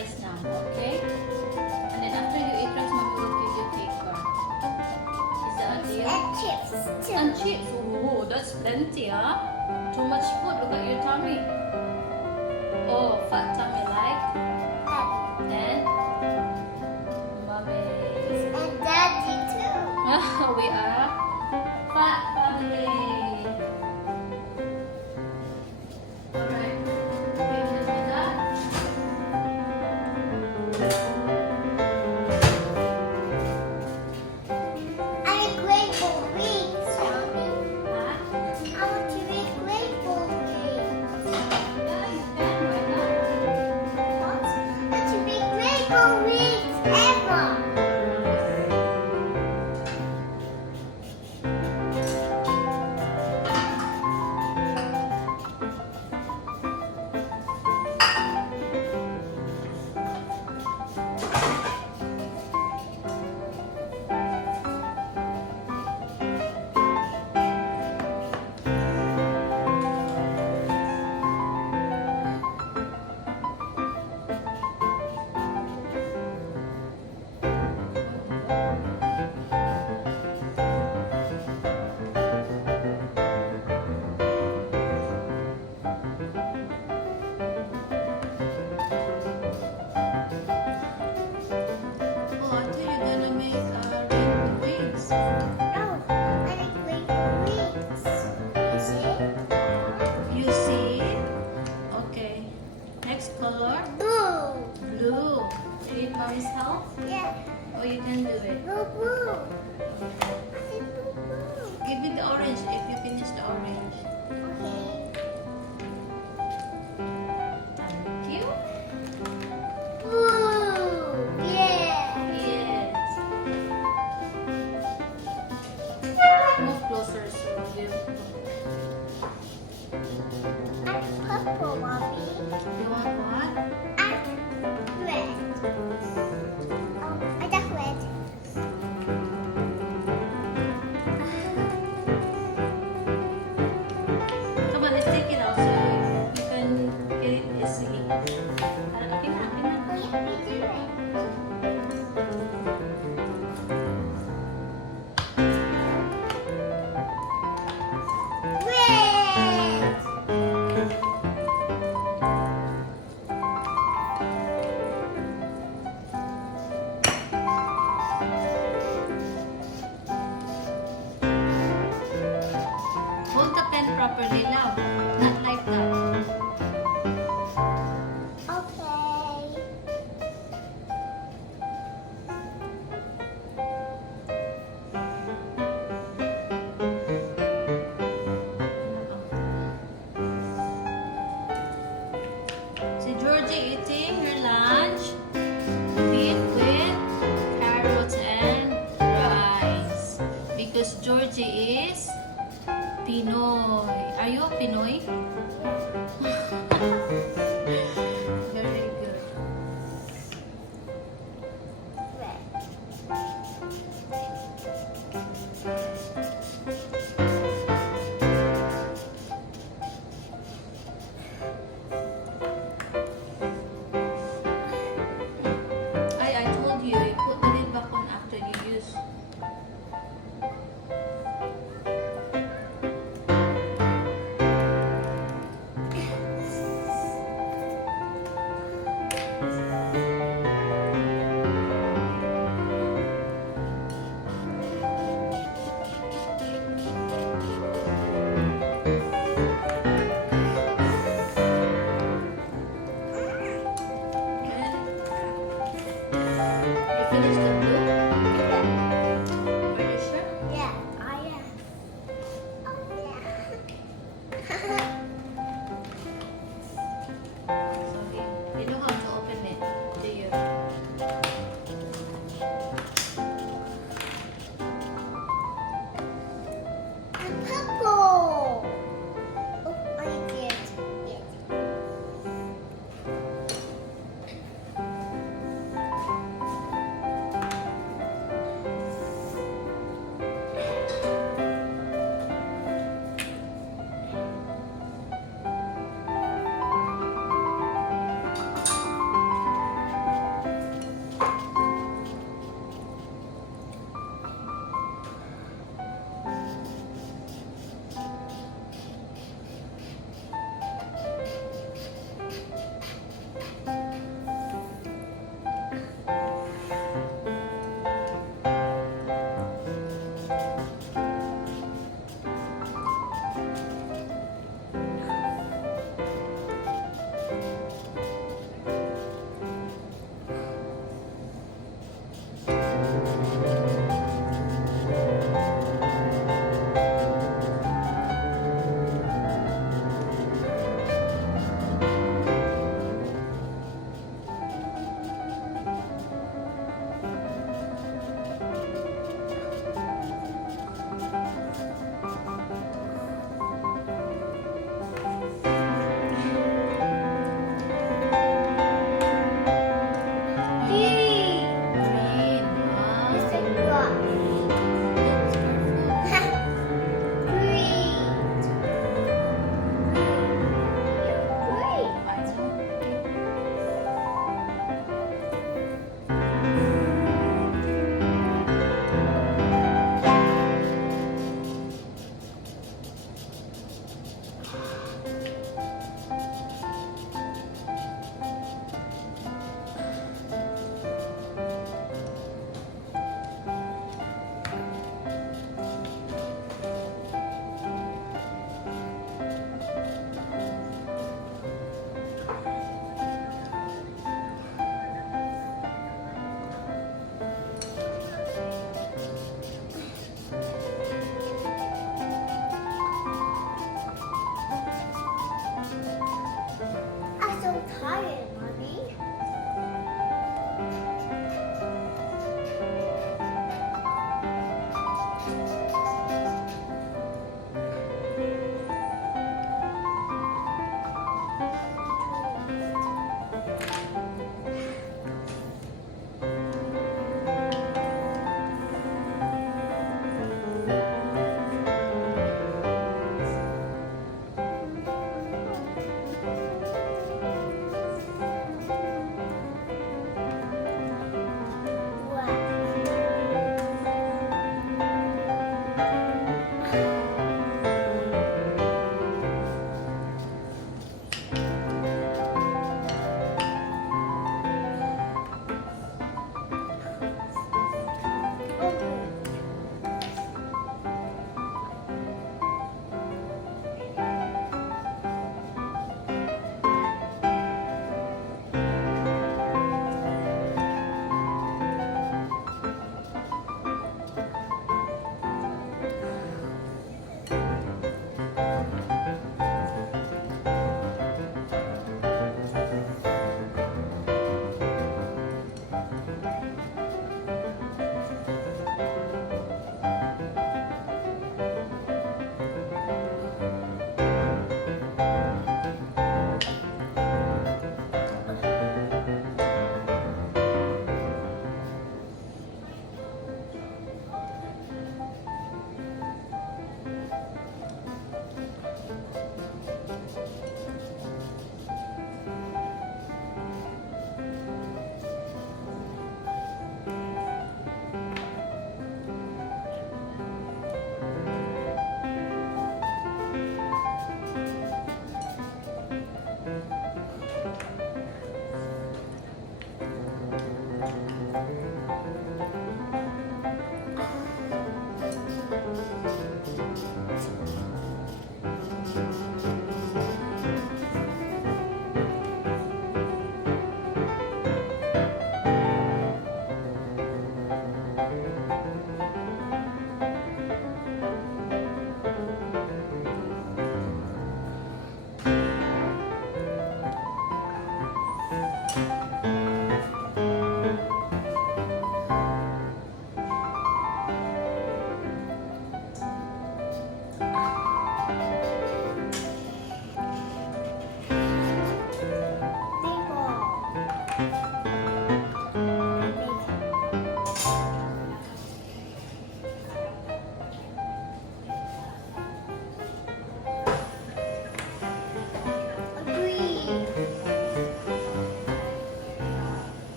rice now, okay? And then after you eat rice, Mommy will give you cake bar. Is that a deal? And chips too. And chips. Oh, that's plenty, huh? Too much food. Look at your tummy. Oh, fat tummy like. And Mommy. And daddy too. We are fat family. Alright. Okay, let's do that. I eat grateful weeks, Mommy. Huh? I want to eat grateful weeks. Yeah, you can, why not? What? I want to eat grateful weeks ever. Oh, I thought you were gonna make rainbow wings. No, I eat grateful weeks. You see? You see? Okay. Next color. Boo. Blue. You need mommy's help? Yeah. Or you can do it. Boo boo. I said boo boo. Give me the orange if you finish the orange. Okay. Thank you. Boo. Yeah. Yes. Move closer so you. I'm purple, Mommy. You want what? I'm red. Oh, I got red. Come on,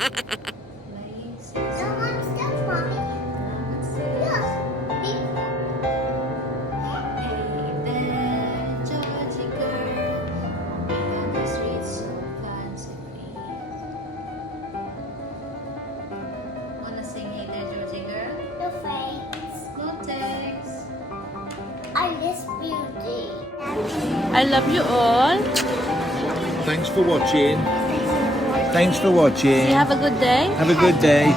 Lazy. Someone step, mommy. Look. Big. Hey there, Georgie girl, walking down the street so fancifully. Wanna sing Hey there, Georgie girl? The face. No thanks. I miss beauty. I love you all. Thanks for watching. Thanks for watching. You have a good day. Have a good day.